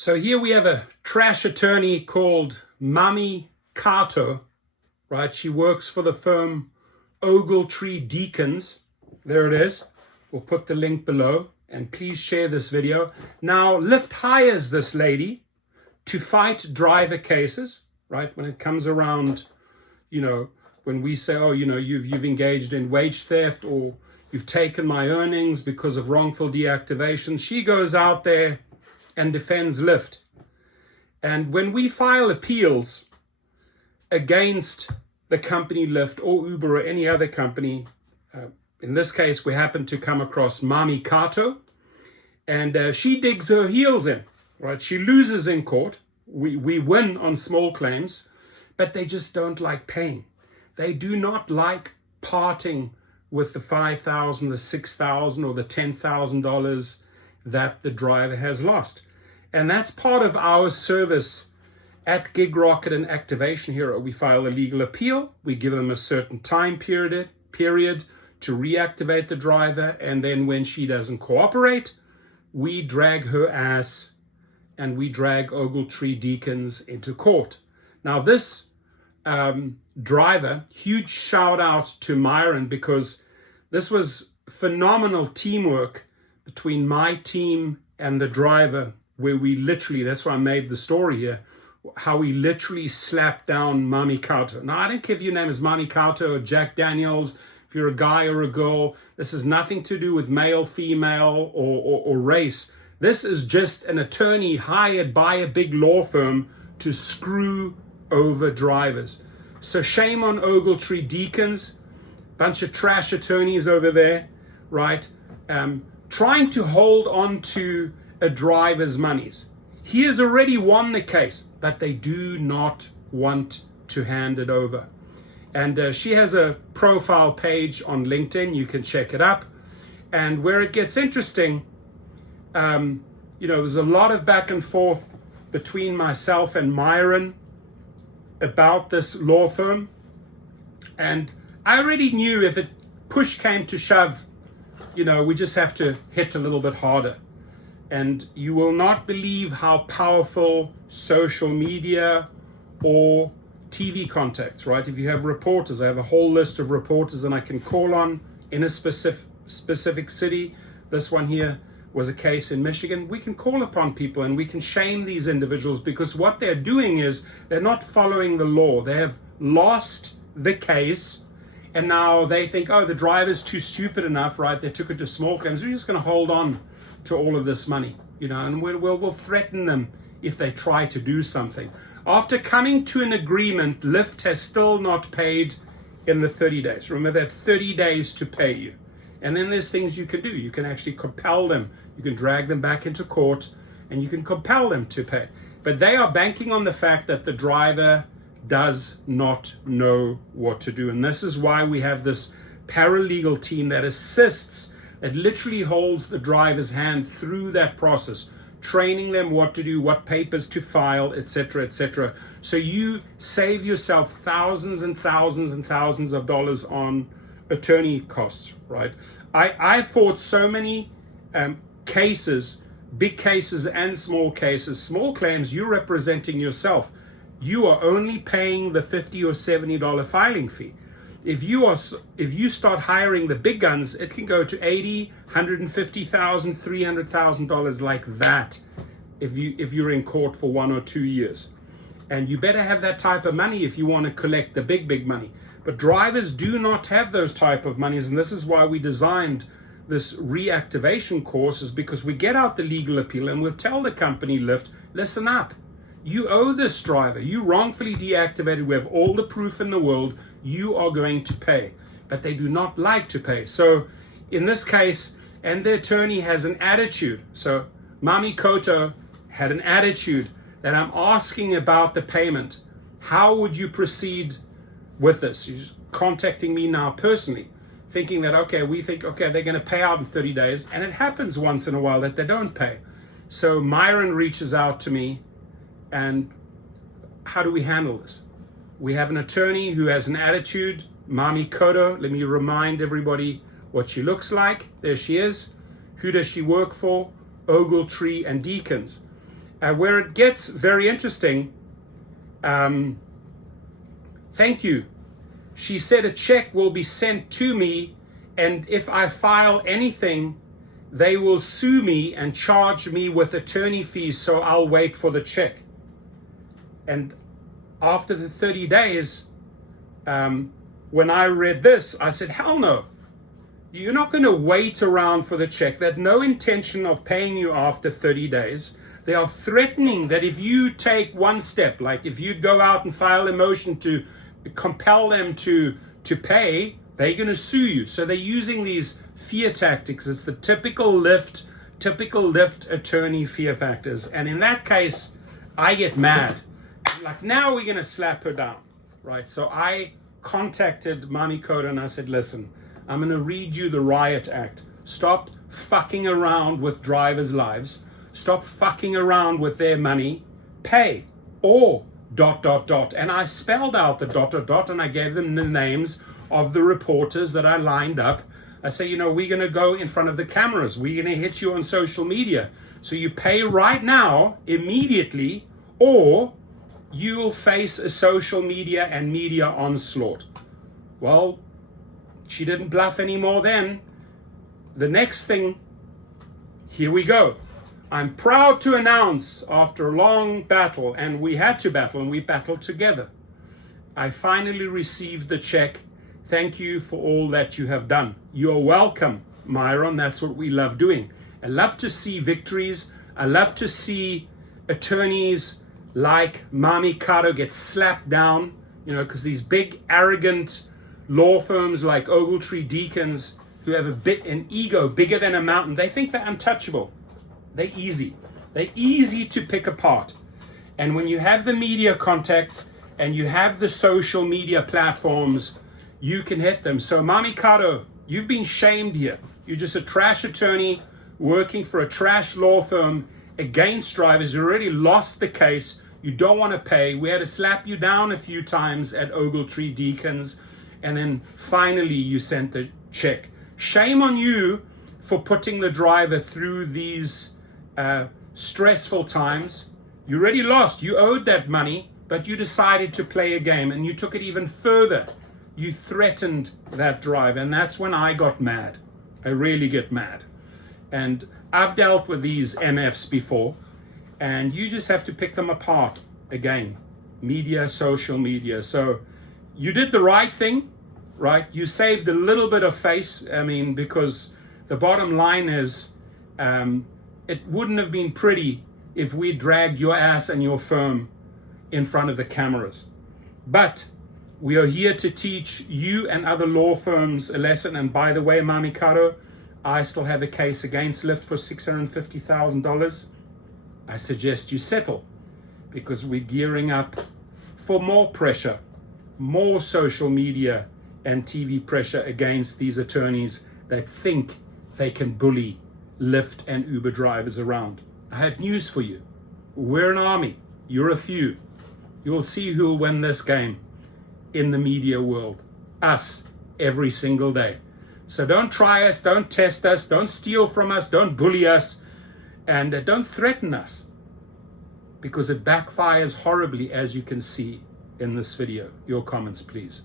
So here we have a trash attorney called Mami Koto, right? She works for the firm Ogletree Deakins. There it is. We'll put the link below, and please share this video. Now, Lyft hires this lady to fight driver cases, right? When it comes around, when we say, oh, you've engaged in wage theft, or you've taken my earnings because of wrongful deactivation, she goes out there and defends Lyft. And when we file appeals against the company Lyft or Uber or any other company, in this case, we happen to come across Mami Koto, and she digs her heels in, right? She loses in court. We win on small claims, but they just don't like paying. They do not like parting with the $5,000, the $6,000, or the $10,000 that the driver has lost. And that's part of our service at Gig Rocket and Activation Hero. We file a legal appeal. We give them a certain time period to reactivate the driver. And then when she doesn't cooperate, we drag her ass and we drag Ogletree Deakins into court. Now this driver, huge shout out to Myron, because this was phenomenal teamwork between my team and the driver, where we literally, that's why I made the story here, how we literally slapped down Mami Koto. Now, I don't care if your name is Mami Koto or Jack Daniels, if you're a guy or a girl. This has nothing to do with male, female, or race. This is just an attorney hired by a big law firm to screw over drivers. So shame on Ogletree Deakins, bunch of trash attorneys over there, right? Trying to hold on to a driver's monies. He has already won the case, but they do not want to hand it over. And she has a profile page on LinkedIn. You can check it up. And where it gets interesting, there's a lot of back and forth between myself and Myron about this law firm. And I already knew if push came to shove, we just have to hit a little bit harder. And you will not believe how powerful social media or TV contacts, right? If you have reporters, I have a whole list of reporters and I can call on in a specific city. This one here was a case in Michigan. We can call upon people and we can shame these individuals, because what they're doing is they're not following the law. They have lost the case, and now they think, oh, the driver's too stupid enough, right? They took it to small claims. We're just going to hold on to all of this money, and we'll threaten them if they try to do something. After coming to an agreement, Lyft has still not paid in the 30 days. Remember, they have 30 days to pay you. And then there's things you can do. You can actually compel them. You can drag them back into court and you can compel them to pay. But they are banking on the fact that the driver does not know what to do. And this is why we have this paralegal team that assists, that literally holds the driver's hand through that process, training them what to do, what papers to file, etc., etc. So you save yourself thousands and thousands and thousands of dollars on attorney costs, right? I fought so many cases, big cases and small cases. Small claims, you're representing yourself. You are only paying the $50 or $70 filing fee. If you start hiring the big guns, it can go to $80,000, $150,000, $300,000 like that if you're in court for 1 or 2 years. And you better have that type of money if you want to collect the big money. But drivers do not have those type of monies, and this is why we designed this reactivation course, is because we get out the legal appeal and we'll tell the company Lyft, listen up. You owe this driver. You wrongfully deactivated. We have all the proof in the world. You are going to pay. But they do not like to pay. So in this case, and the attorney has an attitude. So Mami Koto had an attitude that I'm asking about the payment. How would you proceed with this? She's contacting me now personally, thinking that, okay, they're going to pay out in 30 days. And it happens once in a while that they don't pay. So Myron reaches out to me. And how do we handle this? We have an attorney who has an attitude, Mami Koto. Let me remind everybody what she looks like. There she is. Who does she work for? Ogletree and Deakins. Where it gets very interesting, thank you. She said a check will be sent to me, and if I file anything, they will sue me and charge me with attorney fees, so I'll wait for the check. And after the 30 days, when I read this, I said, hell no. You're not going to wait around for the check. They had no intention of paying you after 30 days. They are threatening that if you take one step, like if you go out and file a motion to compel them to pay, they're going to sue you. So they're using these fear tactics. It's the typical Lyft attorney fear factors. And in that case, I get mad. Like, now we're going to slap her down, right? So I contacted Mami Koto and I said, listen, I'm going to read you the Riot Act. Stop fucking around with drivers' lives. Stop fucking around with their money. Pay. Or ... And I spelled out the ... and I gave them the names of the reporters that I lined up. I say, we're going to go in front of the cameras. We're going to hit you on social media. So you pay right now, immediately, or you'll face a social media and media onslaught. Well, she didn't bluff anymore then. The next thing, here we go. I'm proud to announce, after a long battle, and we had to battle, and we battled together, I finally received the check. Thank you for all that you have done. You're welcome, Myron. That's what we love doing. I love to see victories. I love to see attorneys like Mami Koto get slapped down, because these big, arrogant law firms like Ogletree Deakins, who have an ego bigger than a mountain, they think they're untouchable. They're easy. They're easy to pick apart. And when you have the media contacts and you have the social media platforms, you can hit them. So Mami Koto, you've been shamed here. You're just a trash attorney working for a trash law firm against drivers. You already lost the case. You don't want to pay. We had to slap you down a few times at Ogletree Deakins. And then finally you sent the check. Shame on you for putting the driver through these stressful times. You already lost. You owed that money, but you decided to play a game, and you took it even further. You threatened that driver, and that's when I got mad. I really get mad. And I've dealt with these MFs before, and you just have to pick them apart again. Media, social media. So you did the right thing, right? You saved a little bit of face. Because the bottom line is, it wouldn't have been pretty if we dragged your ass and your firm in front of the cameras. But we are here to teach you and other law firms a lesson. And by the way, Mami Koto, I still have a case against Lyft for $650,000. I suggest you settle, because we're gearing up for more pressure, more social media and TV pressure against these attorneys that think they can bully Lyft and Uber drivers around. I have news for you. We're an army. You're a few. You'll see who'll win this game in the media world. Us, every single day. So don't try us, don't test us, don't steal from us, don't bully us, and don't threaten us, because it backfires horribly, as you can see in this video. Your comments, please.